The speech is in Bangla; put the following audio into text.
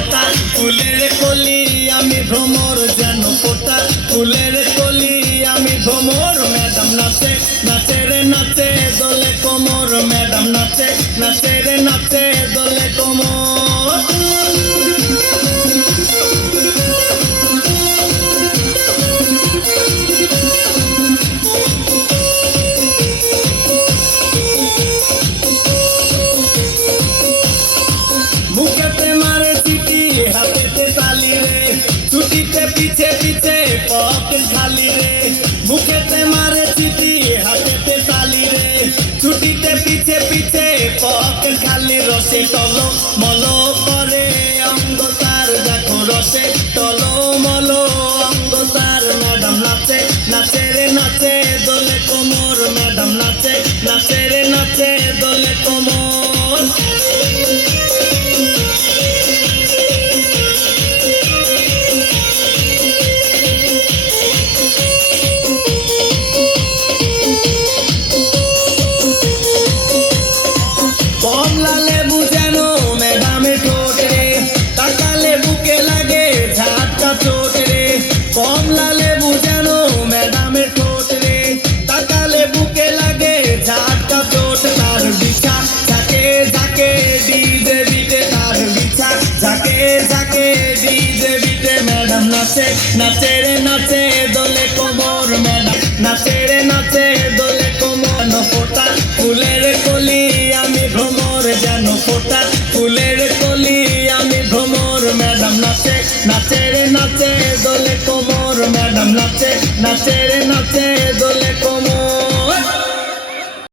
ফোটা ফুলের কলি আমি ভ্রমর যেন ফোটা ফুলের কলি আমি ভ্রমর ম্যাডাম নাচে নাচে রে নাচে দোলে কোমর ম্যাডাম নাচে নাচে রে নাচে দোলে কোমর মুখেতে মারে চিঠি হাতেতে তালি রে ছুটিতে পিছে পিছে পকেট খালি রে মুখেতে মারে চিঠি হাতেতে তালি রে ছুটিতে পিছে পিছে পকেট খালি রসে টলো মলো করে অঙ্গ তার দেখো রসে টলো মলো অঙ্গ তার ম্যাডাম নাচে নাচে রে নাচে দোলে কোমর ম্যাডাম নাচে নাচে রে নাচে দোলে কোমর কমলা লেবু যেন ম্যাডামের ঠোঁট রে তাকালে বুকে লাগে ঝাটকা চোট রে কমলা লেবু যেন ম্যাডামের ঠোঁট রে তাকালে বুকে লাগে ঝাটকা চোট তার বিছা ঝাঁকে ঝাঁকে ডিজে বিটে তার বিছা ঝাঁকে ঝাঁকে ডিজে বিটে ম্যাডাম নাচে নাচে রে নাচে দোলে কোমর ম্যাডাম নাচে রে নাচে দোলে কোমর ফোটা ফুলের কলি আমি ভ্রমর যেন ফোটা ফুলের কলি আমি ভ্রমর ম্যাডাম নাচে নাচে রে নাচে দোলে কোমর ম্যাডাম নাচে নাচে রে নাচে